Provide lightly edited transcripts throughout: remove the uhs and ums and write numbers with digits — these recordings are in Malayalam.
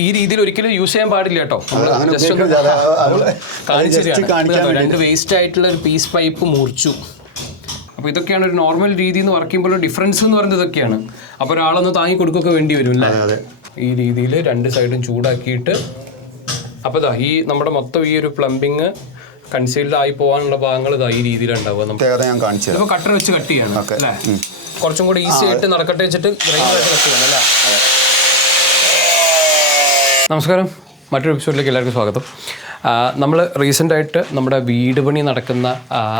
ഈ രീതിയിൽ ഒരിക്കലും യൂസ് ചെയ്യാൻ പാടില്ല കേട്ടോ. രണ്ട് വേസ്റ്റ് ആയിട്ടുള്ള ഒരു പീസ് പൈപ്പ് മുറിച്ചു. അപ്പോൾ ഇതൊക്കെയാണ് ഒരു നോർമൽ രീതിയിൽ നിന്ന് വർക്ക് ചെയ്യുമ്പോൾ ഡിഫറൻസ് എന്ന് പറയുന്നത് ഇതൊക്കെയാണ്. അപ്പോൾ ഒരാളൊന്ന് താങ്ങി കൊടുക്കുകയൊക്കെ വേണ്ടി വരും അല്ലേ. ഈ രീതിയിൽ രണ്ട് സൈഡും ചൂടാക്കിയിട്ട് അപ്പോൾ ഇതാ ഈ നമ്മുടെ മൊത്തം ഈ ഒരു പ്ലംബിങ് കൺസീൽഡ് ആയി പോകാനുള്ള ഭാഗങ്ങൾ ഇതാ ഈ രീതിയിലുണ്ടാവുക. നമുക്ക് കട്ടർ വെച്ച് കട്ട് ചെയ്യണം അല്ലേ. കുറച്ചും കൂടി ഈസി ആയിട്ട് നടക്കട്ടെ വെച്ചിട്ട് ഗ്രൈൻഡറായിട്ട് കട്ട് ചെയ്യണം അല്ലേ. നമസ്കാരം, മറ്റൊരു എപ്പിസോഡിലേക്ക് എല്ലാവർക്കും സ്വാഗതം. നമ്മൾ റീസെൻ്റായിട്ട് നമ്മുടെ വീട് പണി നടക്കുന്ന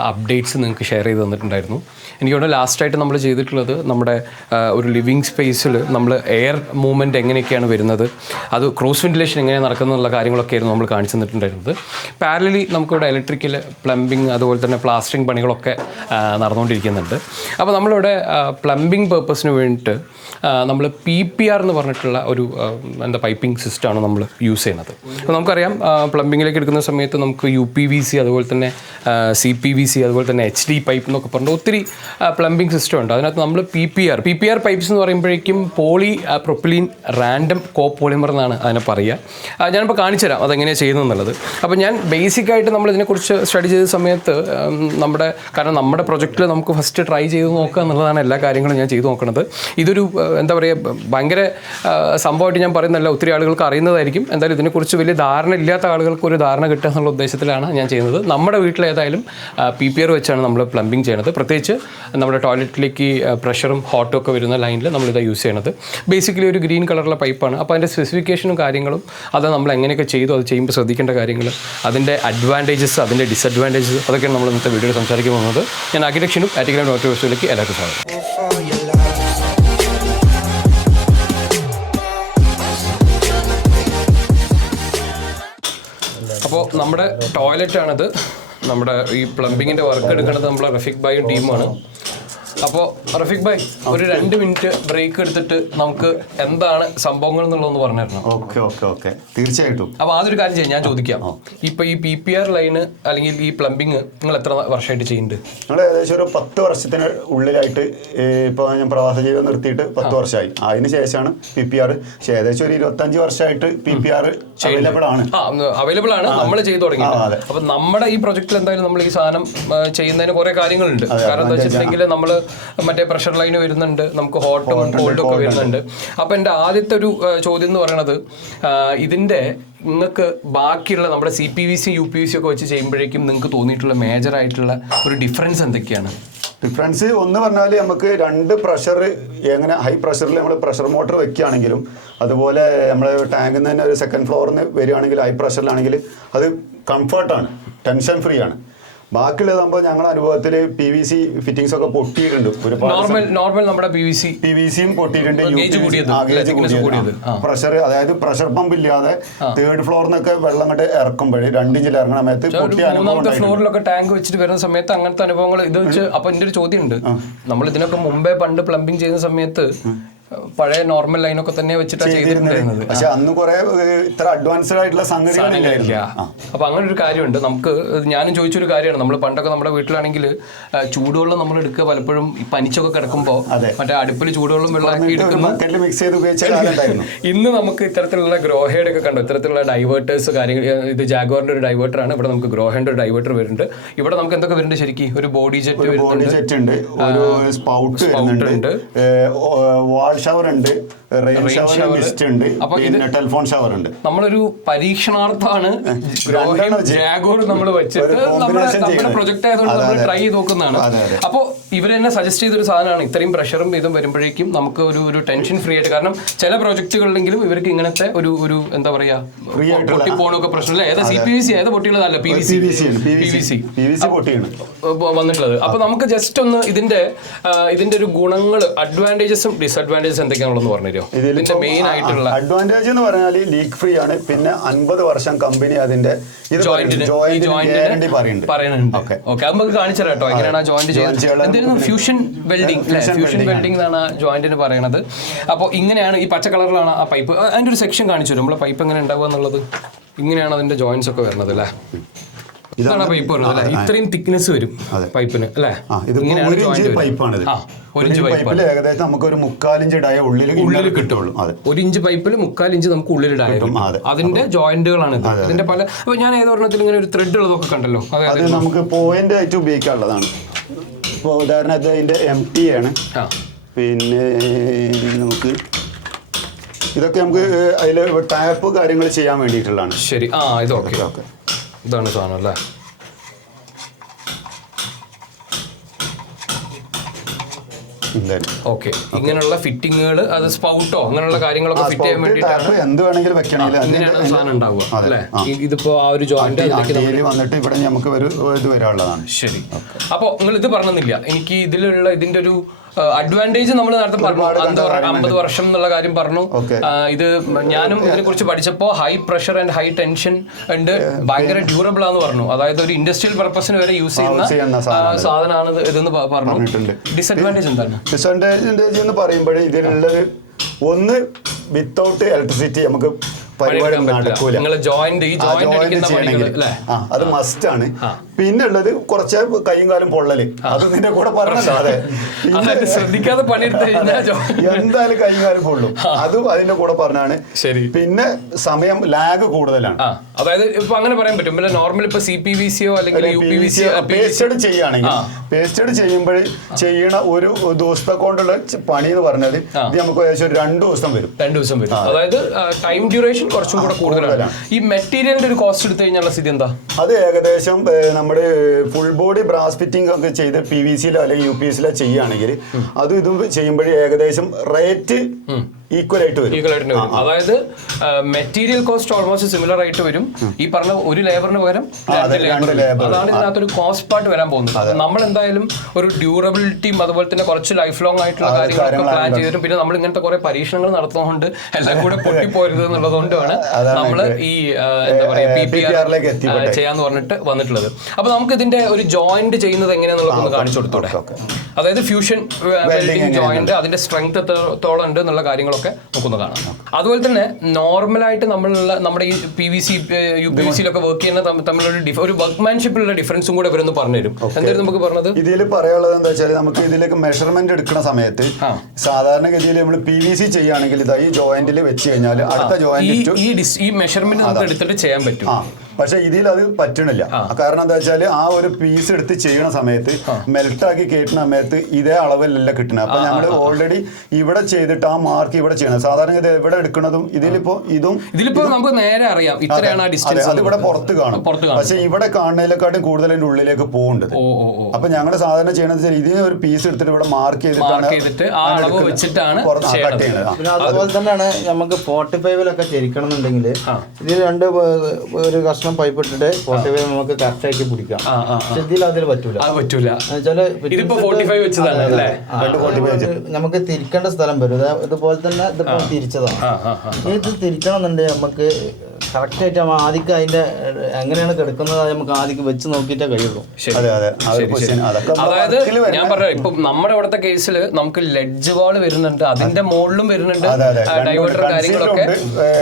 അപ്ഡേറ്റ്സ് നിങ്ങൾക്ക് ഷെയർ ചെയ്ത് തന്നിട്ടുണ്ടായിരുന്നു. എനിക്ക് തോന്നുന്നു ലാസ്റ്റായിട്ട് നമ്മൾ ചെയ്തിട്ടുള്ളത് നമ്മുടെ ഒരു ലിവിങ് സ്പേസിൽ നമ്മൾ എയർ മൂവ്മെൻറ്റ് എങ്ങനെയൊക്കെയാണ് വരുന്നത്, അത് ക്രോസ് വെന്റിലേഷൻ എങ്ങനെയാണ് നടക്കുന്നതെന്നുള്ള കാര്യങ്ങളൊക്കെ ആയിരുന്നു നമ്മൾ കാണിച്ചു തന്നിട്ടുണ്ടായിരുന്നത്. പാരലലി നമുക്കിവിടെ ഇലക്ട്രിക്കൽ, പ്ലംബിങ്, അതുപോലെ തന്നെ പ്ലാസ്റ്ററിങ് പണികളൊക്കെ നടന്നുകൊണ്ടിരിക്കുന്നുണ്ട്. അപ്പോൾ നമ്മളിവിടെ പ്ലംബിങ് പേർപ്പസിന് വേണ്ടിയിട്ട് നമ്മൾ PPR എന്ന് പറഞ്ഞിട്ടുള്ള ഒരു പൈപ്പിംഗ് സിസ്റ്റമാണ് നമ്മൾ യൂസ് ചെയ്യുന്നത്. അപ്പോൾ നമുക്കറിയാം പ്ലംബിങ്ങിലേക്ക് എടുക്കുന്ന സമയത്ത് നമുക്ക് UPVC, അതുപോലെ തന്നെ CPVC, അതുപോലെ തന്നെ HD പൈപ്പ് എന്നൊക്കെ പറഞ്ഞിട്ട് ഒത്തിരി പ്ലംബിംഗ് സിസ്റ്റം ഉണ്ട്. അതിനകത്ത് നമ്മൾ PPR പൈപ്പ്സ് എന്ന് പറയുമ്പോഴേക്കും പോളി പ്രൊപ്പിലീൻ റാൻഡം കോപോളിമർ എന്നാണ് അതിനെ പറയുക. ഞാനിപ്പോൾ കാണിച്ചു തരാം അതെങ്ങനെയാണ് ചെയ്യുന്നതെന്നുള്ളത്. അപ്പോൾ ഞാൻ ബേസിക്കായിട്ട് നമ്മൾ ഇതിനെക്കുറിച്ച് സ്റ്റഡി ചെയ്ത സമയത്ത് കാരണം നമ്മുടെ പ്രൊജക്റ്റിൽ നമുക്ക് ഫസ്റ്റ് ട്രൈ ചെയ്ത് നോക്കുക എന്നുള്ളതാണ് എല്ലാ കാര്യങ്ങളും ഞാൻ ചെയ്തു നോക്കുന്നത്. ഇതൊരു ഭയങ്കര സംഭവമായിട്ട് ഞാൻ പറയുന്നതല്ല, ഒത്തിരി ആളുകൾക്ക് അറിയുന്നതായിരിക്കും. എന്തായാലും ഇതിനെക്കുറിച്ച് വലിയ ധാരണ ഇല്ലാത്ത ആളുകൾക്ക് ഒരു ധാരണ കിട്ടുക എന്നുള്ള ഉദ്ദേശത്തിലാണ് ഞാൻ ചെയ്യുന്നത്. നമ്മുടെ വീട്ടിലേതായാലും PPR വെച്ചാണ് നമ്മൾ പ്ലംബിങ് ചെയ്യുന്നത്. പ്രത്യേകിച്ച് നമ്മുടെ ടോയ്ലറ്റിലേക്ക് പ്രഷറും ഹോട്ടും ഒക്കെ വരുന്ന ലൈനിൽ നമ്മളിത് യൂസ് ചെയ്യണത്. ബേസിക്കലി ഒരു ഗ്രീൻ കളറുള്ള പൈപ്പാണ്. അപ്പോൾ അതിൻ്റെ സ്പെസിഫിക്കേഷനും കാര്യങ്ങളും അത് നമ്മൾ എങ്ങനെയൊക്കെ ചെയ്തു, അത് ചെയ്യുമ്പോൾ ശ്രദ്ധിക്കേണ്ട കാര്യങ്ങൾ, അതിൻ്റെ അഡ്വാൻറ്റേജസ്, അതിൻ്റെ ഡിസഡ്വാൻറ്റേജസ്, അതൊക്കെയാണ് നമ്മൾ ഇന്നത്തെ വീഡിയോയിൽ സംസാരിക്കാൻ പോകുന്നത്. ഞാൻ അഖിലക്ഷനും ആറ്റിക്കൽ ഡോക്ടേഴ്സിലേക്ക് എല്ലാവർക്കും സ്വാഗതം. അപ്പോൾ നമ്മുടെ ടോയ്ലറ്റാണിത്. നമ്മുടെ ഈ പ്ലംബിങ്ങിൻ്റെ വർക്ക് എടുക്കുന്നത് നമ്മളെ റഫീഖ് ഭായും ടീമാണ്. അപ്പോൾ റഫീഖ് ഭായ്, ഒരു 2 മിനിറ്റ് ബ്രേക്ക് എടുത്തിട്ട് നമുക്ക് എന്താണ് സംഭവങ്ങൾ എന്നുള്ളതെന്ന് പറഞ്ഞു തരണം. ഓക്കെ തീർച്ചയായിട്ടും. അപ്പോൾ അതൊരു കാര്യം ചെയ്യാം, ഞാൻ ചോദിക്കാം. ഇപ്പോൾ ഈ PPR ലൈന് അല്ലെങ്കിൽ ഈ പ്ലംബിങ് നിങ്ങൾ എത്ര വർഷമായിട്ട് ചെയ്യുന്നുണ്ട്? നമ്മൾ ഏകദേശം ഒരു 10 വർഷത്തിന് ഉള്ളിലായിട്ട്, ഇപ്പോൾ ഞാൻ പ്രവാസ ജീവിതം നിർത്തിയിട്ട് 10 വർഷമായി. അതിന് ശേഷമാണ് PPR. പക്ഷേ ഏകദേശം ഒരു 25 വർഷമായിട്ട് PPR അവൈലബിൾ ആണ്, നമ്മൾ ചെയ്തു തുടങ്ങിയത്. അപ്പം നമ്മുടെ ഈ പ്രൊജക്റ്റിൽ എന്തായാലും നമ്മൾ ഈ സാധനം ചെയ്യുന്നതിന് കുറേ കാര്യങ്ങളുണ്ട്. കാരണം എന്താ വെച്ചിട്ടുണ്ടെങ്കിൽ നമ്മൾ മറ്റേ പ്രഷർ ലൈന് വരുന്നുണ്ട്, നമുക്ക് ഹോട്ടും കോൾഡും ഒക്കെ വരുന്നുണ്ട്. അപ്പം എൻ്റെ ആദ്യത്തെ ഒരു ചോദ്യം എന്ന് പറയുന്നത്, ഇതിൻ്റെ നിങ്ങൾക്ക് ബാക്കിയുള്ള നമ്മുടെ CPVC UPVC ഒക്കെ വെച്ച് ചെയ്യുമ്പോഴേക്കും നിങ്ങൾക്ക് തോന്നിയിട്ടുള്ള മേജറായിട്ടുള്ള ഒരു ഡിഫറൻസ് എന്തൊക്കെയാണ്? ഡിഫറൻസ് ഒന്ന് പറഞ്ഞാൽ, നമുക്ക് 2 പ്രഷർ, എങ്ങനെ ഹൈ പ്രഷറിൽ നമ്മൾ പ്രഷർ മോട്ടർ വെക്കുകയാണെങ്കിലും, അതുപോലെ നമ്മൾ ടാങ്കിൽ നിന്ന് തന്നെ ഒരു 2nd ഫ്ലോറിൽ വരികയാണെങ്കിൽ ഹൈ പ്രഷറിലാണെങ്കിൽ അത് കംഫർട്ടാണ്, ടെൻഷൻ ഫ്രീ ആണ്. ബാക്കിയുള്ളതാകുമ്പോൾ ഞങ്ങളുടെ അനുഭവത്തിൽ PVC ഫിറ്റിംഗ്സ് ഒക്കെ പൊട്ടിയിട്ടുണ്ട്. നോർമൽ നമ്മുടെ PVCയും പൊട്ടിയിട്ടുണ്ട്. പ്രഷർ, അതായത് പ്രഷർ പമ്പ് ഇല്ലാതെ 3rd ഫ്ലോറിൽ നിന്നൊക്കെ വെള്ളം അങ്ങോട്ട് ഇറക്കുമ്പോൾ 2 ഇഞ്ചിൽ ഇറങ്ങണ സമയത്ത് പൊട്ടിയ അനുഭവം. ഫ്ലോറിലൊക്കെ ടാങ്ക് വെച്ചിട്ട് വരുന്ന സമയത്ത് അങ്ങനത്തെ അനുഭവങ്ങൾ ഇത് വെച്ച്. അപ്പൊ എൻ്റെ ഒരു ചോദ്യം ഉണ്ട്, നമ്മൾ ഇതിനൊക്കെ മുമ്പേ പണ്ട് പ്ലംബിംഗ് ചെയ്യുന്ന സമയത്ത് പഴയ നോർമൽ ലൈനൊക്കെ തന്നെ വെച്ചിട്ടാണ് ചെയ്തിരുന്നത്. പക്ഷെ അന്ന് കുറെ ഇത്ര അഡ്വാൻസ്ഡ് ആയിട്ടുള്ള സംഗതികളില്ല. അപ്പൊ അങ്ങനെ ഒരു കാര്യമുണ്ട്. നമുക്ക് ഞാനും ചോദിച്ചൊരു കാര്യമാണ്, നമ്മൾ പണ്ടൊക്കെ നമ്മുടെ വീട്ടിലാണെങ്കിൽ ചൂടുവെള്ളം നമ്മൾ എടുക്കുക പലപ്പോഴും ഈ പനിച്ചൊക്കെ കിടക്കുമ്പോൾ മറ്റേ അടുപ്പിൽ ചൂടുവെള്ളം വെള്ളമാക്കി എടുക്കുമ്പോൾ മിക്സ് ചെയ്ത് ഉപയോഗിച്ചായിരുന്നു. ഇന്ന് നമുക്ക് ഇത്തരത്തിലുള്ള ഗ്രോഹേഡ് ഒക്കെ കണ്ടു, ഇത്തരത്തിലുള്ള ഡൈവേർട്ടേഴ്സ് കാര്യങ്ങൾ. ഇത് ജാഗ്വാറിന്റെ ഒരു ഡൈവേർട്ടറാണ്. ഇവിടെ നമുക്ക് ഗ്രോഹേന്റെ ഒരു ഡൈവേർട്ടർ വരുന്നുണ്ട്. ഇവിടെ നമുക്ക് എന്തൊക്കെ വരുന്നുണ്ട് ശരിക്കും? ഒരു ബോഡി ജെറ്റ് ഉണ്ട്, ഒരു സ്പൗട്ട് ഉണ്ട്, വാൾ ഷവർ ഉണ്ട്, റെയിൻ ഷവർ, മിസ്റ്റ് ഉണ്ട്, പിന്നെ ടെലിഫോൺ ഷവർ ഉണ്ട്. നമ്മളൊരു പരീക്ഷണാർത്ഥാണ് ജാഗോർ നമ്മൾ വെച്ചിട്ട് നമ്മുടെ പ്രൊജക്ട് ആയതുകൊണ്ട് നമ്മൾ ട്രൈ ചെയ്ത് നോക്കുന്നതാണ്. അപ്പോൾ ഇവർ തന്നെ സജസ്റ്റ് ചെയ്തൊരു സാധനമാണ്. ഇത്രയും പ്രഷറും ഇതും വരുമ്പോഴേക്കും നമുക്ക് ഒരു ടെൻഷൻ ഫ്രീ ആയിട്ട്, കാരണം ചില പ്രോജക്റ്റുകളിലെങ്കിലും ഇവർക്ക് ഇങ്ങനത്തെ ഒരു എന്താ പറയാ പൊട്ടിപ്പോണൊക്കെ പ്രശ്നമില്ല. ഏതാ CPVC, ഏതാ പൊട്ടിയുള്ളതല്ല PVC വന്നിട്ടുള്ളത്. അപ്പൊ നമുക്ക് ജസ്റ്റ് ഒന്ന് ഇതിന്റെ ഒരു ഗുണങ്ങൾ, അഡ്വാൻറ്റേജസും ഡിസഡ്വാൻറ്റേജസ് എന്തൊക്കെയാണെന്ന് പറഞ്ഞു തരുമോ? ഇതിന്റെ മെയിൻ ആയിട്ടുള്ള അഡ്വാൻറ്റേജ് എന്ന് പറഞ്ഞാൽ ലീക്ക് ഫ്രീ ആണ്. പിന്നെ 50 വർഷം കമ്പനി അതിന്റെ നമുക്ക് കാണിച്ചു കേട്ടോ എങ്ങനെയാണ് ആ ജോയിന്റ് ചെയ്യുന്നത്. ഫ്യൂഷൻ വെൽഡിംഗ് എന്നാണ് ആ ജോയിന്റിന് പറയണത്. അപ്പോൾ ഇങ്ങനെയാണ്, ഈ പച്ച കളറിലാണ് ആ പൈപ്പ്. അതിന്റെ ഒരു സെക്ഷൻ കാണിച്ചു തരും, നമ്മളെ പൈപ്പ് എങ്ങനെ ഉണ്ടാവുക എന്നുള്ളത്. ഇങ്ങനെയാണ് അതിന്റെ ജോയിന്റ്സ് ഒക്കെ വരുന്നത് അല്ലേ. ഇതാണ് പൈപ്പ് വരുന്നത് അല്ലേ? ഇത്രയും തിക്നെസ് വരും പൈപ്പിന് അല്ലേ? ഇത് 1 ഇഞ്ച് പൈപ്പാണിത്. 1 ഇഞ്ച് പൈപ്പിൽ ഏകദേശം നമുക്ക് ഒരു 3/4 ഇഞ്ച് ഡയ ഉള്ളിൽ കിട്ടുള്ളൂ. 1 ഇഞ്ച് പൈപ്പിൽ 3/4 ഇഞ്ച് നമുക്ക് ഉള്ളിൽ ഡയ കിട്ടും. അതിന്റെ ജോയിന്റുകളാണ് ഇത്. ഇതിന്റെ പല ഞാൻ ഏതൊരെണ്ണത്തിൽ ഇങ്ങനെ ഒരു ത്രെഡ് ഉള്ളതൊക്കെ കണ്ടല്ലോ, അത് നമുക്ക് പോയിന്റ് ആയിട്ട് ഉപയോഗിക്കാനുള്ളതാണ്. ഇപ്പോൾ ഉദാഹരണത്തിന് അതിന്റെ MT ആണ്. പിന്നെ നമുക്ക് ഇതൊക്കെ നമുക്ക് അതിൽ ടാപ്പ് കാര്യങ്ങൾ ചെയ്യാൻ വേണ്ടിയിട്ടുള്ളതാണ്. ശരി, ഇത് ഓക്കെ. ഇതാണ് സാധനം അല്ലേ? ഓക്കെ. ഇങ്ങനെയുള്ള ഫിറ്റിങ്ങുകൾ, അത് സ്പൗട്ടോ അങ്ങനെയുള്ള കാര്യങ്ങളൊക്കെ ഫിറ്റ് ചെയ്യാൻ വേണ്ടിയിട്ടാണ് എന്ത് വേണമെങ്കിലും വെക്കണമെങ്കിൽ അങ്ങനെയാണ് സാധനം ഉണ്ടാവുക അല്ലേ? ഇതിപ്പോ ആ ഒരു ജോയിന്റ് വന്നിട്ട് ഇവിടെ നമുക്ക് ഇത് വരാനുള്ളതാണ്. ശരി. അപ്പോൾ നിങ്ങൾ ഇത് പറഞ്ഞില്ല എനിക്ക് ഇതിലുള്ള ഇതിന്റെ ഒരു അഡ്വാൻറ്റേജ് നമ്മൾ നേരത്തെ പറഞ്ഞു. 50 വർഷം എന്നുള്ള കാര്യം പറഞ്ഞു. ഇത് ഞാനും ഇതിനെ കുറിച്ച് പഠിച്ചപ്പോൾ high pressure and high tension ഉണ്ട്, ഭയങ്കര ഡ്യൂറബിൾ ആണെന്ന് പറഞ്ഞു. അതായത് ഒരു ഇൻഡസ്ട്രിയൽ പർപ്പസിന് വരെ യൂസ് ചെയ്യുന്ന സാധനമാണ് ഇതെന്ന് പറഞ്ഞു. ഡിസഡ്വാൻറ്റേജ് എന്താണ്? ഡിസഡ്വാൻറ്റേജ് എന്ന് പറയുമ്പോൾ ഇതിലുള്ളത് ഒന്ന് വിത്തൗട്ട് ഇലക്ട്രിസിറ്റി നമുക്ക് പരിപാടി നടക്കൂല. അത് മസ്റ്റ് ആണ്. പിന്നെ ഉള്ളത് കുറച്ച് കൈയും കാലും പൊള്ളല്, അത് നിന്റെ കൂടെ പറഞ്ഞല്ലോ. അതെ, ശ്രദ്ധിക്കാതെ പണിയെടുത്ത് എന്തായാലും കൈയും കാലും പൊള്ളും, അതും അതിന്റെ കൂടെ പറഞ്ഞാണ്. ശരി. പിന്നെ സമയം ലാഗ് കൂടുതലാണ്. അതായത് ഇപ്പൊ അങ്ങനെ പറയാൻ പറ്റും. നോർമൽ ഇപ്പൊ CPVC-യോ അല്ലെങ്കിൽ UPVC പേസ്റ്റഡ് ചെയ്യുകയാണെങ്കിൽ പേസ്റ്റഡ് ചെയ്യുമ്പോൾ ചെയ്യണ ഒരു ദിവസത്തെ കൊണ്ടുള്ള പണി എന്ന് പറഞ്ഞത് ഇത് നമുക്ക് ഏകദേശം ഒരു 2 ദിവസം വരും. 2 ദിവസം വരും. അതായത് ടൈം ഡ്യൂറേഷൻ കുറച്ചും കൂടെ കൂടുതലാണ്. ഈ മെറ്റീരിയലിന്റെ ഒരു കോസ്റ്റ് എടുത്തു കഴിഞ്ഞാൽ സ്ഥിതി എന്താ? അത് ഏകദേശം നമ്മുടെ ഫുൾ ബോഡി ബ്രാസ് ഫിറ്റിംഗ് ഒക്കെ ചെയ്ത് PVC-ലോ അല്ലെങ്കിൽ UPVC-ലോ ചെയ്യുകയാണെങ്കിൽ അതും ഇതും ചെയ്യുമ്പോൾ ഏകദേശം റേറ്റ് ഈക്വൽ ആയിട്ട് വരും. അതായത് മെറ്റീരിയൽ കോസ്റ്റ് ഓൾമോസ്റ്റ് സിമിലർ ആയിട്ട് വരും. ഈ പറഞ്ഞ ഒരു ലേബറിന് പകരം 2 ലേബർ. അതാണ് ഇതിനകത്തൊരു കോസ്റ്റ് പാർട്ട് വരാൻ പോകുന്നത്. നമ്മൾ എന്തായാലും ഒരു ഡ്യൂറബിലിറ്റിയും അതുപോലെ തന്നെ കുറച്ച് ലൈഫ് ലോങ് ആയിട്ടുള്ള കാര്യങ്ങളൊക്കെ പ്ലാൻ ചെയ്തിട്ടും പിന്നെ നമ്മൾ ഇങ്ങനത്തെ കുറെ പരീക്ഷണങ്ങൾ നടത്തുന്നതുകൊണ്ട് എല്ലാം കൂടെ പൊട്ടിപ്പോരുത് എന്നുള്ളതുകൊണ്ടാണ് നമ്മൾ ഈ എന്താ പറയുക PPR ചെയ്യാന്ന് പറഞ്ഞിട്ട് വന്നിട്ടുള്ളത്. അപ്പൊ നമുക്ക് ഇതിന്റെ ഒരു ജോയിന്റ് ചെയ്യുന്നത് എങ്ങനെയാന്നുള്ളത് കാണിച്ചു കൊടുത്തോടെ. അതായത് ഫ്യൂഷൻ വെൽഡിംഗ് ജോയിന്റ്, അതിന്റെ സ്ട്രെങ്ത് എത്രത്തോളം ഉണ്ട് എന്നുള്ള കാര്യങ്ങളൊക്കെ നമുക്കൊന്ന് കാണാം. അതുപോലെ തന്നെ നോർമലായിട്ട് നമ്മുടെ ഈ PVC UPVC-ലൊക്കെ വർക്ക് ചെയ്യുന്ന തമ്മിലുള്ള ഒരു വർക്ക്മാൻഷിപ്പിലുള്ള ഡിഫറൻസും കൂടെ ഇവരൊന്ന് പറഞ്ഞുതരും. എന്തായാലും നമുക്ക് പറഞ്ഞത് ഇതിൽ പറയാനുള്ളത് എന്താ വെച്ചാൽ നമുക്ക് ഇതിലേക്ക് മെഷർമെന്റ് എടുക്കുന്ന സമയത്ത് സാധാരണഗതിയിൽ നമ്മൾ PVC ചെയ്യുകയാണെങ്കിൽ ഈ ജോയിന്റിൽ വെച്ച് കഴിഞ്ഞാൽ അടുത്ത ജോയിന്റ് ഈ മെഷർമെന്റ് നമുക്ക് എടുത്തിട്ട് ചെയ്യാൻ പറ്റും. പക്ഷെ ഇതിൽ അത് പറ്റണില്ല. കാരണം എന്താ വെച്ചാൽ ആ ഒരു പീസ് എടുത്ത് ചെയ്യണ സമയത്ത് മെൽട്ടാക്കി കയറ്റുന്ന സമയത്ത് ഇതേ അളവിലല്ല കിട്ടണത്. അപ്പൊ നമ്മൾ ഓൾറെഡി ഇവിടെ ചെയ്തിട്ട് ആ മാർക്ക് ഇവിടെ ചെയ്യണം. സാധാരണ ഇത് എവിടെ എടുക്കുന്നതും ഇതിലിപ്പോ നമുക്ക് നേരെ അറിയാം ഇത്രയാണ് ഡിസ്റ്റൻസ്. അത് ഇവിടെ പുറത്ത് കാണും. പക്ഷെ ഇവിടെ കാണുന്നതിനെക്കാട്ടും കൂടുതൽ അതിന്റെ ഉള്ളിലേക്ക് പോകുന്നുണ്ട്. അപ്പൊ ഞങ്ങൾ സാധാരണ ചെയ്യണത് ഇതിന് ഒരു പീസ് എടുത്തിട്ട് ഇവിടെ മാർക്ക് ചെയ്തിട്ടാണ് കട്ട് ചെയ്യണത്. അതുപോലെ തന്നെയാണ് നമുക്ക് 45-ലൊക്കെ ചരിക്കണം എന്നുണ്ടെങ്കിൽ ഇതിൽ ഒരു കഷ്ണം പൈപ്പ് ഇട്ടിട്ട് 45 നമുക്ക് കറക്റ്റ് ആയിട്ട് പിടിക്കാം. ഇതിൽ അതിൽ പറ്റൂല. നമുക്ക് തിരിക്കേണ്ട സ്ഥലം വരും. ഇതുപോലെ തന്നെ ഇതിപ്പോ തിരിച്ചതാണ്. ഇത് തിരിക്കണം എന്നുണ്ടെങ്കിൽ നമുക്ക് കറക്റ്റ് ആയിട്ട് ആദ്യം അതിന്റെ എങ്ങനെയാണ് കിടക്കുന്നത് നമുക്ക് ആദ്യം വെച്ച് നോക്കിയിട്ടേ കഴിയുള്ളൂ. അതായത് ഞാൻ പറയാം, ഇപ്പൊ നമ്മുടെ ഇവിടുത്തെ കേസിൽ നമുക്ക് ലെഡ്ജ് വാൾ വരുന്നുണ്ട്, അതിന്റെ മുകളിലും വരുന്നുണ്ട് ഡൈവേർട്ടർ കാര്യങ്ങളൊക്കെ,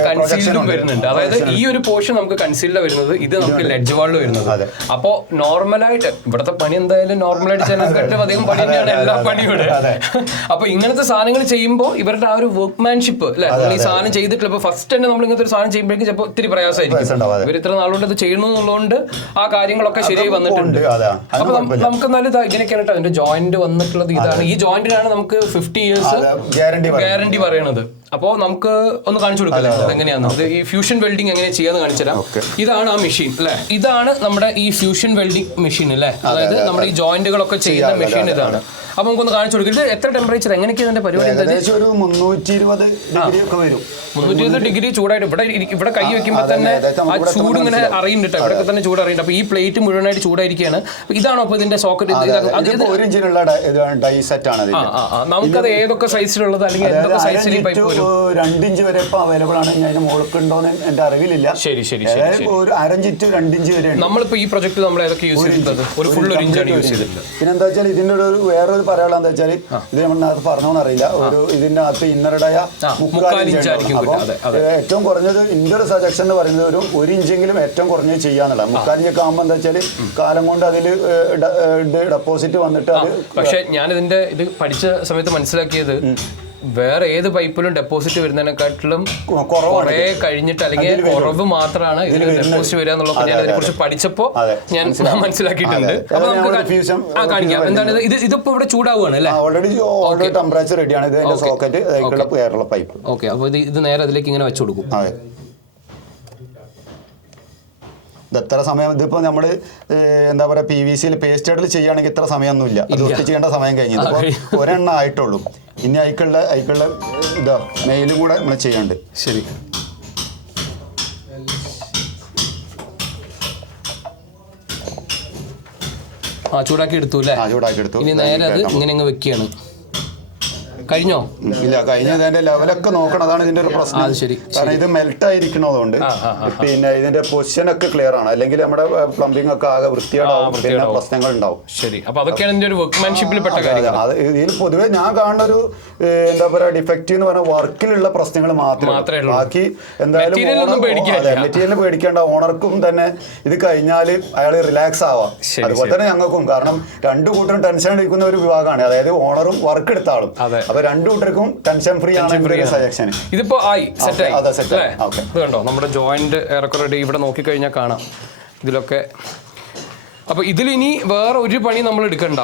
കൺസീൽഡും വരുന്നുണ്ട്. അതായത് ഈ ഒരു പോർഷൻ നമുക്ക് കൺസീൽഡ് വരുന്നത്, ഇത് നമുക്ക് ലെഡ്ജ് വാളിൽ വരുന്നത്. അപ്പോ നോർമലായിട്ട് ഇവിടുത്തെ പണി എന്തായാലും നോർമലായിട്ട് ചെയ്യാൻ അധികം പണി തന്നെയാണ് എല്ലാ പണിയുടെ. അപ്പൊ ഇങ്ങനത്തെ സാധനങ്ങൾ ചെയ്യുമ്പോൾ ഇവരുടെ ആ ഒരു വർക്ക്മാൻഷിപ്പ് അല്ലെ, ഈ സാധനം ചെയ്തിട്ടില്ല. ഇപ്പൊ ഫസ്റ്റ് തന്നെ നമ്മൾ ഇങ്ങനത്തെ ഒരു സാധനം ചെയ്യുമ്പോഴേക്കും ചിലപ്പോൾ ഒത്തിരി പ്രയാസമായിരിക്കും. ഇവർ ഇത്ര നാളുകൊണ്ട് അത് ചെയ്യുന്നു എന്നുള്ളതുകൊണ്ട് ആ കാര്യങ്ങളൊക്കെ ശരിയായി വന്നിട്ടുണ്ട്. അപ്പൊ നമുക്ക് എന്നാലും ഇങ്ങനെയൊക്കെയാണ് കേട്ടോ അതിന്റെ ജോയിന്റ് വന്നിട്ടുള്ളത്. ഇതാണ് ഈ ജോയിന്റിനാണ് നമുക്ക് 50 years ഗ്യാരണ്ടി പറയണത്. അപ്പോൾ നമുക്ക് ഒന്ന് കാണിച്ചു കൊടുക്കല്ലേ എങ്ങനെയാന്ന് ഈ ഫ്യൂഷൻ വെൽഡിംഗ് എങ്ങനെ ചെയ്യാന്ന് കാണിച്ചു തരാം. ഇതാണ് ആ മെഷീൻ അല്ലെ, ഇതാണ് നമ്മുടെ ഈ ഫ്യൂഷൻ വെൽഡിംഗ് മെഷീൻ അല്ലെ, അതായത് നമ്മുടെ ഈ ജോയിന്റുകളൊക്കെ ചെയ്യുന്ന മെഷീൻ ഇതാണ്. അപ്പൊ നമുക്കൊന്ന് കാണിച്ചു കൊടുക്കും. ഇത് എത്ര ടെമ്പറേച്ചർ എങ്ങനെയൊക്കെയാണ് ഇതിന്റെ പരിപാടി? 320 ഡിഗ്രി ചൂടായിട്ട് ഇവിടെ കൈ വെക്കുമ്പോൾ തന്നെ ആ ചൂട് ഇങ്ങനെ അറിയുന്നുണ്ട്. ഇവിടെ തന്നെ ചൂട് അറിയുന്നുണ്ട്. അപ്പൊ ഈ പ്ലേറ്റ് മുഴുവനായിട്ട് ചൂടായിരിക്കുകയാണ്. ഇതാണോ അപ്പൊ ഇതിന്റെ സോക്കറ്റ്? നമുക്കത് ഏതൊക്കെ സൈസിലുള്ളത് അല്ലെങ്കിൽ എന്തൊക്കെ സൈസിൽ ഈ പൈപ്പ് വരും? 2 ഇഞ്ച് വരെ ഇപ്പൊ അവൈലബിൾ ആണ്. ഞാൻ അതിന് മുകൾക്ക് ഉണ്ടോന്ന് എന്റെ അറിവിലില്ല. ശരി ശരി ഒരു 1/2 ഇഞ്ച് 2 ഇഞ്ച് വരെ. നമ്മളിപ്പോ ഈ പ്രൊജക്ട് നമ്മൾ ഏതൊക്കെ യൂസ് ചെയ്തിട്ടുള്ളത്? ഒരു ഫുൾ 1 ഇഞ്ചാണ് യൂസ് ചെയ്തിട്ടുള്ളത്. പിന്നെ എന്താ വെച്ചാൽ ഇതിന്റെ വേറൊരു പറയാനുള്ള എന്താ വെച്ചാൽ ഇത് നമ്മൾ നേരത്തെ പറഞ്ഞോന്ന് അറിയില്ല, ഒരു ഇതിന്റെ അകത്ത് ഇന്നറുടയ 3/4 ഇഞ്ച്. അപ്പൊ ഏറ്റവും കുറഞ്ഞത് ഇന്റെ ഒരു സജഷൻ എന്ന് പറയുന്നത് ഒരു 1 ഇഞ്ചെങ്കിലും ഏറ്റവും കുറഞ്ഞത് ചെയ്യാന്നുള്ള. 3/4 ഇഞ്ചൊക്കെ ആകുമ്പോൾ എന്താ വെച്ചാൽ കാലം കൊണ്ട് അതിൽ ഡെപ്പോസിറ്റ് വന്നിട്ട് അത്. പക്ഷെ ഞാൻ ഇതിന്റെ ഇത് പഠിച്ച സമയത്ത് മനസ്സിലാക്കിയത് വേറെ ഏത് പൈപ്പിലും ഡെപ്പോസിറ്റ് വരുന്നതിനെക്കാട്ടിലും കുറേ കഴിഞ്ഞിട്ട് അല്ലെങ്കിൽ കുറവ് മാത്രമാണ് ഇതിൽ ഡെപ്പോസിറ്റ് വരിക എന്നുള്ളത് ഞാൻ അതിനെ കുറിച്ച് പഠിച്ചപ്പോൾ ഞാൻ മനസ്സിലാക്കിയിട്ടുണ്ട്. അപ്പൊ നമുക്ക് കാണിക്കാം എന്താണ് ഇത്. ഇതിപ്പോ ഇവിടെ ചൂടാവുകയാണ് അല്ലേ? ഓൾറെഡി ടെമ്പറേച്ചർ റെഡിയാണ്. ഇത് സോക്കറ്റ് എയറുള്ള പൈപ്പ്. ഓക്കെ, അപ്പൊ ഇത് നേരെ അതിലേക്ക് ഇങ്ങനെ വെച്ചു കൊടുക്കും. അതെ, ഇത് എത്ര സമയം, ഇതിപ്പോ നമ്മള് എന്താ പറയാ PVC പേസ്റ്റേഡിൽ ചെയ്യുകയാണെങ്കിൽ ഇത്ര സമയമൊന്നുമില്ല, അത് ഒട്ടിച്ച് ചെയ്യേണ്ട സമയം കഴിഞ്ഞു. ഇതിപ്പോ ഒരെണ്ണം ആയിട്ടുള്ളൂ. ഇനി അയക്കുള്ള ഇതാ മെയിലും കൂടെ നമ്മൾ ചെയ്യാണ്ട്. ശരി, ചൂടാക്കി എടുത്തു അല്ലേ? ചൂടാക്കി എടുത്തു. ഇനി നേരെ അത് ഇങ്ങനെ അങ്ങ് വെക്കുകയാണ്. കഴിഞ്ഞോ? ഇല്ല, കഴിഞ്ഞത് അതിന്റെ ലെവലൊക്കെ നോക്കണം. അതാണ് ഇതിന്റെ ഒരു പ്രശ്നം. ശരി, കാരണം ഇത് മെൽറ്റ് ആയിരിക്കണതുകൊണ്ട് പിന്നെ ഇതിന്റെ പൊസിഷൻ ഒക്കെ ക്ലിയർ ആണ്. അല്ലെങ്കിൽ നമ്മുടെ പ്ലംബിംഗ് ഒക്കെ ആകെ വൃത്തിയോടാവും, പിന്നെ പ്രശ്നങ്ങൾ ഉണ്ടാവും. ശരി, അപ്പൊ അതൊക്കെയാണ് ഇതിന്റെ ഒരു വർക്ക്മാൻഷിപ്പിൽ പെട്ട കാര്യം. അത് ഇതിൽ പൊതുവെ ഞാൻ കാണുന്ന ഒരു എന്താ പറയാ ഡിഫക്റ്റ് എന്ന് പറഞ്ഞാൽ വർക്കിലുള്ള പ്രശ്നങ്ങൾ മാത്രമേ. ബാക്കി എന്തായാലും മെറ്റീരിയൽ പേടിക്കേണ്ട. ഓണർക്കും തന്നെ ഇത് കഴിഞ്ഞാൽ അയാൾ റിലാക്സ് ആവാം. അതുപോലെ തന്നെ ഞങ്ങൾക്കും. കാരണം രണ്ടു കൂട്ടരും ടെൻഷൻ എടുക്കുന്ന ഒരു വിഭാഗമാണ്, അതായത് ഓണറും വർക്ക് എടുത്ത ആളും. അപ്പൊ രണ്ടു കൂട്ടർക്കും ടെൻഷൻ ഫ്രീ ആണ് സജഷൻ. ഇതിപ്പോ ആയി സെറ്റ് ആയി. ഇത് കണ്ടോ, നമ്മുടെ ജോയിന്റ് ഏറെക്കുറെ ഇവിടെ നോക്കിക്കഴിഞ്ഞാൽ കാണാം ഇതിലൊക്കെ. അപ്പൊ ഇതിലിനി വേറെ ഒരു പണി നമ്മൾ എടുക്കണ്ട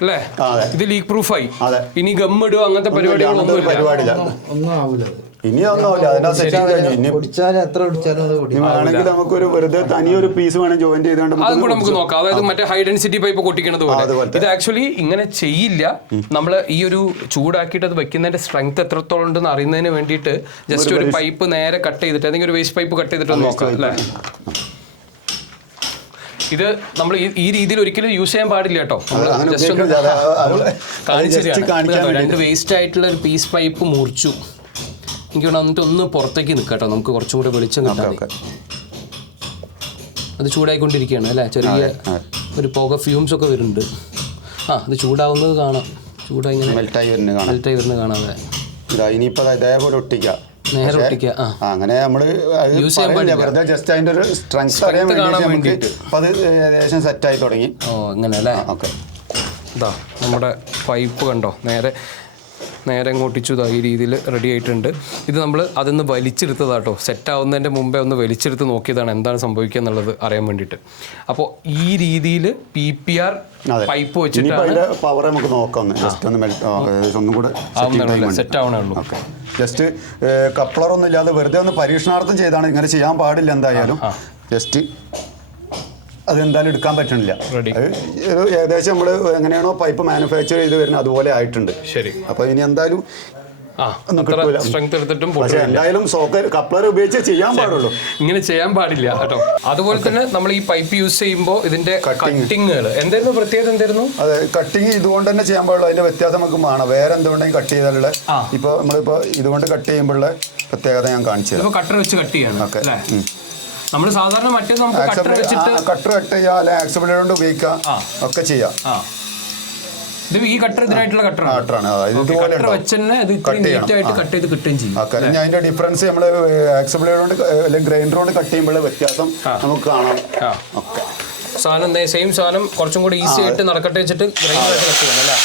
അല്ലേ? ഇത് ലീക്ക് പ്രൂഫ് ആയി. ഇനി ഗം ഇടുക അങ്ങനത്തെ പരിപാടികളൊന്നും ഒന്നും ആവില്ല. ഇനി ഒന്നുമില്ല, അതിന്റെ സെറ്റിംഗ് കഴിഞ്ഞു. ഇനി വേണമെങ്കിൽ നമുക്കൊരു വെറുതെ തനിയൊരു പീസ് വേണം ജോയിൻ ചെയ്താണ്ട് അതും കൂടെ നമുക്ക് നോക്കാം. അതായത് മറ്റേ ഹൈ ഡെൻസിറ്റി പൈപ്പ് കൊട്ടിക്കണത് പോലെ. ഇത് ആക്ച്വലി ഇങ്ങനെ ചെയ്യില്ല. നമ്മൾ ഈ ഒരു ചൂടാക്കിയിട്ട് അത് വെക്കുന്നതിന്റെ സ്ട്രെങ്ത് എത്രത്തോളം ഉണ്ടെന്ന് അറിയുന്നതിന് വേണ്ടിയിട്ട് ജസ്റ്റ് ഒരു പൈപ്പ് നേരെ കട്ട് ചെയ്തിട്ട് അല്ലെങ്കിൽ ഒരു വേസ്റ്റ് പൈപ്പ് കട്ട് ചെയ്തിട്ട് നോക്കാം അല്ലേ? ഇത് നമ്മൾ ഈ രീതിയിൽ ഒരിക്കലും യൂസ് ചെയ്യാൻ പാടില്ല കേട്ടോ. ജസ്റ്റ് ഒന്ന് കാണിച്ചു. 2 വേസ്റ്റ് ആയിട്ടുള്ള ഒരു പീസ് പൈപ്പ് മുറിച്ചു. എനിക്ക് വന്നിട്ട് ഒന്ന് പുറത്തേക്ക് നിൽക്കാം കേട്ടോ, നമുക്ക് കുറച്ചും കൂടെ വെളിച്ചം കിട്ടാം. അത് ചൂടായിക്കൊണ്ടിരിക്കുകയാണ് അല്ലേ? ചെറിയ ഒരു പുക ഫ്യൂംസ് ഒക്കെ വരുന്നുണ്ട്. അത് ചൂടാവുന്നത് കാണാം. ചൂടായി ഇങ്ങനെ മെൽറ്റായി വരുന്നത് കാണാം. അതെ, ഇനിയിപ്പോൾ ഇതേപോലെ ഒട്ടിക്കാം, നേരെ ഒട്ടിക്കുക. അങ്ങനെ നമ്മള് യൂസ് ചെയ്യാൻ പാടില്ല, വെറുതെ ജസ്റ്റ് അതിന്റെ ഒരു സ്ട്രെങ്ത് അറിയാൻ വേണ്ടിയിട്ട്. അപ്പൊ അത് ഏകദേശം സെറ്റായി തുടങ്ങി. അങ്ങനെ അല്ലേ? ഓക്കെ, ഇതാ നമ്മുടെ പൈപ്പ് കണ്ടോ, നേരെ അങ്ങോട്ടിച്ചു. ഈ രീതിയിൽ റെഡി ആയിട്ടുണ്ട്. ഇത് നമ്മൾ അതൊന്ന് വലിച്ചെടുത്തതാട്ടോ. സെറ്റാവുന്നതിൻ്റെ മുമ്പേ ഒന്ന് വലിച്ചെടുത്ത് നോക്കിയതാണ് എന്താണ് സംഭവിക്കുക എന്നുള്ളത് അറിയാൻ വേണ്ടിയിട്ട്. അപ്പോൾ ഈ രീതിയിൽ PPR പൈപ്പ് വെച്ചിട്ടാണ് പവർ നമുക്ക് നോക്കാം. ഒന്നും കൂടെ സെറ്റ് ആവണേ ഉള്ളൂ. ജസ്റ്റ് കപ്ലറൊന്നും ഇല്ലാതെ വെറുതെ ഒന്ന് പരീക്ഷണാർത്ഥം ചെയ്താണ്. ഇങ്ങനെ ചെയ്യാൻ പാടില്ല എന്തായാലും. ജസ്റ്റ് അതെന്തായാലും എടുക്കാൻ പറ്റണില്ല. ഏകദേശം നമ്മൾ എങ്ങനെയാണോ പൈപ്പ് മാനുഫാക്ചർ ചെയ്ത് വരുന്നത് അതുപോലെ ആയിട്ടുണ്ട്. ശരി, അപ്പൊ ഇനി എന്തായാലും പക്ഷേ എന്തായാലും കപ്ലർ ഉപയോഗിച്ച് ചെയ്യാൻ പാടുള്ളൂ, ഇങ്ങനെ ചെയ്യാൻ പാടില്ല കേട്ടോ. അതുപോലെ തന്നെ നമ്മൾ ഈ പൈപ്പ് യൂസ് ചെയ്യുമ്പോൾ ഇതിന്റെ കട്ടിങ്ങുകൾ എന്തായിരുന്നു പ്രത്യേകത? എന്തായിരുന്നു? അതെ, കട്ടിങ് ഇതുകൊണ്ട് തന്നെ ചെയ്യാൻ പാടുള്ളൂ. അതിന്റെ വ്യത്യാസം നമുക്ക് കാണാം. വേറെ എന്തുകൊണ്ടെങ്കിൽ കട്ട് ചെയ്താലുള്ള ഇപ്പൊ നമ്മളിപ്പോ ഇതുകൊണ്ട് കട്ട് ചെയ്യുമ്പോഴുള്ള പ്രത്യേകത ഞാൻ കാണിച്ചു തരാം. കട്ടർ വെച്ച് കട്ട് ചെയ്യണം. നമ്മൾ സാധാരണ മറ്റേ നമുക്ക് കട്ടർ കട്ട് ചെയ്യാം, അല്ലെ ആക്സിബിളേഡ് കൊണ്ട് ഉപയോഗിക്കാം, ഒക്കെ ചെയ്യാം. ഇത് ഈ കട്ടർ ഇതിനായിട്ടുള്ള കട്ടറാണ്. കട്ടർ വെച്ച് തന്നെ ഇത് നീറ്റായിട്ട് കട്ട് ചെയ്ത് കിട്ടുകയും ചെയ്യും. അതിന്റെ ഡിഫറൻസ് നമ്മൾ ആക്സിബിളേഡ് കൊണ്ട് അല്ലെങ്കിൽ ഗ്രൈൻഡർ കൊണ്ട് കട്ട് ചെയ്യുമ്പോഴുള്ള വ്യത്യാസം നമുക്ക് കാണാം. സാധനം സെയിം സാധനം കുറച്ചും കൂടി ഈസി ആയിട്ട് നടക്കട്ടെ വെച്ചിട്ട് ഗ്രൈൻഡറായിട്ട് കട്ട് ചെയ്യണം അല്ലേ?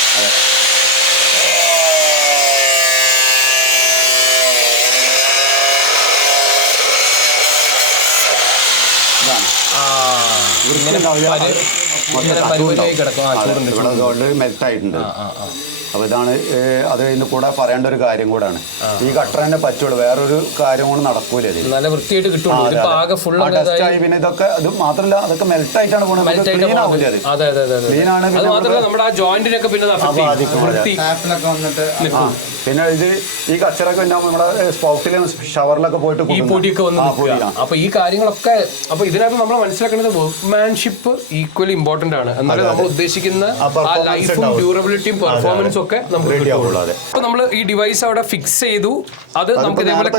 മെൽറ്റായിട്ടുണ്ട്. അപ്പോൾ ഇതാണ് അത് ഇതിൻ്റെ കൂടെ പറയേണ്ട ഒരു കാര്യം കൂടാണ്. ഈ കട്ടർ തന്നെ പറ്റുള്ളൂ, വേറൊരു കാര്യം കൊണ്ട് നടക്കൂല. നല്ല വൃത്തിയായിട്ട് കിട്ടും. പിന്നെ ഇതൊക്കെ അത് മാത്രമല്ല, അതൊക്കെ മെൽറ്റായിട്ടാണ് പോകുന്നത്. ക്ലീൻ ആവില്ല, അത് ക്ലീൻ ആണ്. നമ്മുടെ ആ ജോയിന്റിനൊക്കെ പിന്നെ പിന്നെ ഇത് ഈ കച്ചറൊക്കെ ഉണ്ടാകുമ്പോൾ നമ്മുടെ സ്പൗട്ടിലും ഷവറിലൊക്കെ പോയിട്ട് ഈ പൊടിയൊക്കെ വന്ന് നിൽക്കുക. അപ്പൊ ഈ കാര്യങ്ങളൊക്കെ അപ്പൊ ഇതിനകത്ത് നമ്മൾ മനസ്സിലാക്കുന്നത് വർക്ക്മാൻഷിപ്പ് ഈക്വലി ഇമ്പോർട്ടന്റ് ആണ്. എന്നാലും നമ്മൾ ഉദ്ദേശിക്കുന്ന ആ ലൈഫും ഡ്യൂറബിലിറ്റിയും പെർഫോമൻസും ഒക്കെ നമുക്ക് കിട്ടുള്ളൂ. അപ്പൊ നമ്മൾ ഈ ഡിവൈസ് അവിടെ ഫിക്സ് ചെയ്തു, അത് നമുക്ക് ഇതേപോലെ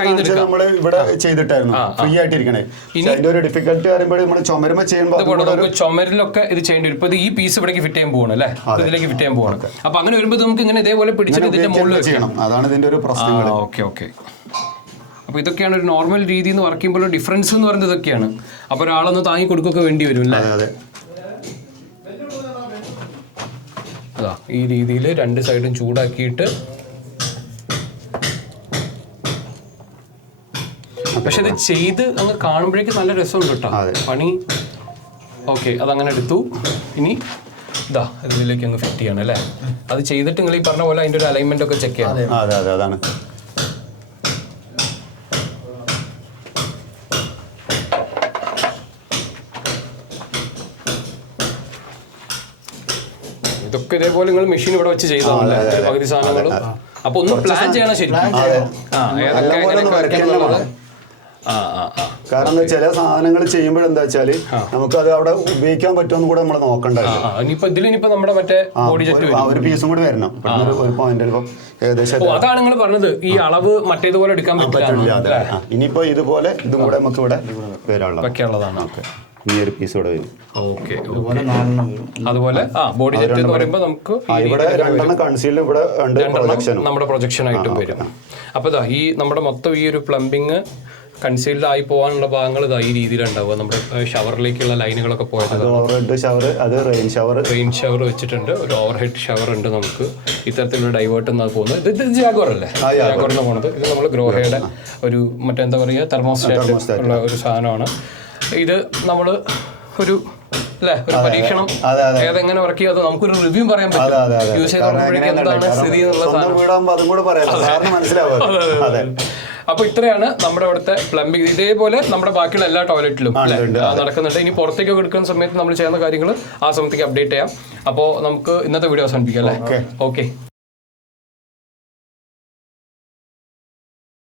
നമ്മൾ ഇവിടെ ചെയ്തിട്ടായിരുന്നു ഫ്രീ ആയിട്ടിരിക്കണേ. അതിന്റെ ഒരു ഡിഫിക്കൽട്ടി പറയുമ്പോൾ നമ്മൾ ചുമരുമ ചെയ്യുമ്പോൾ നമുക്ക് ചുമരിലൊക്കെ ഇത് ചെയ്യേണ്ടി വരും. ഇപ്പൊ ഇത് ഈ പീസ് ഇവിടേക്ക് ഫിറ്റ് ചെയ്യാൻ പോവാണ് അല്ലേ, ഇതിലേക്ക് ഫിറ്റ് ചെയ്യാൻ പോവാണ്. അപ്പൊ അങ്ങനെ വരുമ്പോൾ നമുക്ക് ഇങ്ങനെ ഇതേപോലെ പിടിച്ചിട്ട് ഇതിന്റെ മുകളിൽ ചെയ്യണം. അതാണ് ഇതിന്റെ ഒരു പ്രശ്നം. Okay okay. അപ്പോൾ ഇതൊക്കെയാണ് ഒരു നോർമൽ രീതിയിൽ നിന്ന് വർക്ക് ചെയ്യുമ്പോൾ ഡിഫറൻസ് എന്ന് പറയുന്നത് ഇതൊക്കെയാണ്. അപ്പോൾ ഒരാളൊന്ന് താങ്ങി കൊടുക്കുകയൊക്കെ വേണ്ടി വരും അല്ലേ. അതാ ഈ രീതിയിൽ രണ്ട് സൈഡും ചൂടാക്കിയിട്ട്. പക്ഷെ ഇത് ചെയ്ത് അങ്ങ് കാണുമ്പോഴേക്കും നല്ല രസമുണ്ട് കേട്ടോ പണി. ഓക്കെ, അതങ്ങനെ എടുത്തു. ഇനി ഇതാ ഇതിലേക്ക് അങ്ങ് ഫിറ്റ് ചെയ്യണം അല്ലേ. അത് ചെയ്തിട്ട് നിങ്ങൾ ഈ പറഞ്ഞ പോലെ അതിൻ്റെ ഒരു അലൈൻമെന്റ് ഒക്കെ ചെക്ക് ചെയ്യണം. അതാണ് ഇതൊക്കെ ഇതേപോലെ നിങ്ങൾ മെഷീൻ ഇവിടെ വെച്ച് ചെയ്താണല്ലേ പകുതി സാധനങ്ങളും. അപ്പൊ ഒന്ന് പ്ലാൻ ചെയ്യണം ശരിക്കും. ഏതൊക്കെ എങ്ങനെയൊക്കെ വരയ്ക്കാന്നുള്ളത്. കാരണം ചില സാധനങ്ങൾ ചെയ്യുമ്പോൾ എന്താ വെച്ചാല് നമുക്ക് അത് അവിടെ ഉപയോഗിക്കാൻ പറ്റുമെന്ന് കൂടെ നമ്മൾ നോക്കണ്ടായിരുന്നു. ഇതിലിപ്പോ നമ്മുടെ മറ്റേ ബോഡി ജെറ്റ് ഒരു പീസും കൂടി വരണം. ഒരു പോയിന്റ് ഏകദേശം അതാണ് നിങ്ങൾ പറഞ്ഞത്, ഈ അളവ് മറ്റേതുപോലെ എടുക്കാൻ പറ്റില്ല. ഇനിയിപ്പോ ഇതുപോലെ ഇതും കൂടെ നമുക്ക് ഇവിടെ വെക്കാനുള്ളതാണ്. ഈ ഒരു പീസ് ഇവിടെ വരും. ഓക്കെ, അതുപോലെ ബോഡി ജെറ്റ് എന്ന് പറയുമ്പോൾ നമുക്ക് ഇവിടെ രണ്ടെണ്ണം കൺസീലും ഇവിടെ നമ്മുടെ പ്രൊജക്ഷൻ ആയിട്ടും വരും. അപ്പൊ ഇതാ ഈ നമ്മുടെ മൊത്തം ഈ ഒരു പ്ലംബിങ് കൺസീൽഡ് ആയി പോകാനുള്ള ഭാഗങ്ങൾ ഇതാ ഈ രീതിയിലുണ്ടാവുക. നമ്മുടെ ഷവറിലേക്കുള്ള ലൈനുകളൊക്കെ പോയത് റെയിൻ ഷവർ വെച്ചിട്ടുണ്ട്. ഒരു ഓവർ ഹെഡ് ഷവർ ഉണ്ട്. നമുക്ക് ഇത്തരത്തിലുള്ള ഡൈവേർട്ട് എന്നാ പോകുന്നത്. ഇത് ജാഗ്വർ അല്ലേ, ജാഗ്വറിന് പോകുന്നത്. ഇത് നമ്മൾ ഗ്രോഹയുടെ ഒരു മറ്റെന്താ പറയുക തെർമോസ്റ്റാറ്റ് ഉള്ള ഒരു സാധനമാണ്. ഇത് നമ്മൾ ഒരു ഒരു പരീക്ഷണം ഏതെങ്ങനെ വർക്ക് ചെയ്യാതെ നമുക്കൊരു റിവ്യൂ പറയാൻ പറ്റും. യൂസ് ചെയ്ത് എന്താണ് സ്ഥിതി എന്നുള്ള സാധനം. അപ്പൊ ഇത്രയാണ് നമ്മുടെ ഇവിടുത്തെ പ്ലംബിംഗ്. ഇതേപോലെ നമ്മുടെ ബാക്കിയുള്ള എല്ലാ ടോയ്ലറ്റിലും നടക്കുന്നുണ്ട്. ഇനി പുറത്തേക്ക് എടുക്കുന്ന സമയത്ത് നമ്മൾ ചെയ്യുന്ന കാര്യങ്ങൾ ആ സമയത്തേക്ക് അപ്ഡേറ്റ് ചെയ്യാം. അപ്പോൾ നമുക്ക് ഇന്നത്തെ വീഡിയോ അവസാനിപ്പിക്കാം അല്ലേ. ഓക്കെ.